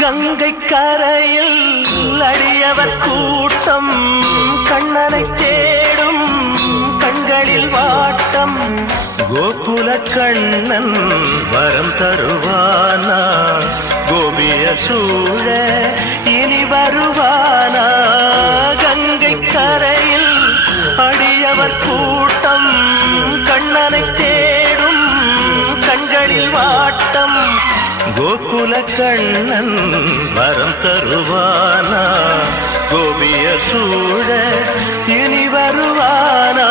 கங்கை கரையில் அடியவர் கூட்டம் கண்ணனை தேடும் கண்களில் வாட்டம். கோகுல கண்ணன் வரம் தருவானா? கோபிய சூழ இனி வருவானா? கங்கை கரையில் அடியவர் கூட்டம் கண்ணனை தேடும் கண்களில் வாட்டம். கோகுல கண்ணன் வரம் தருவானா? கோபிய சூழ இனி வருவானா?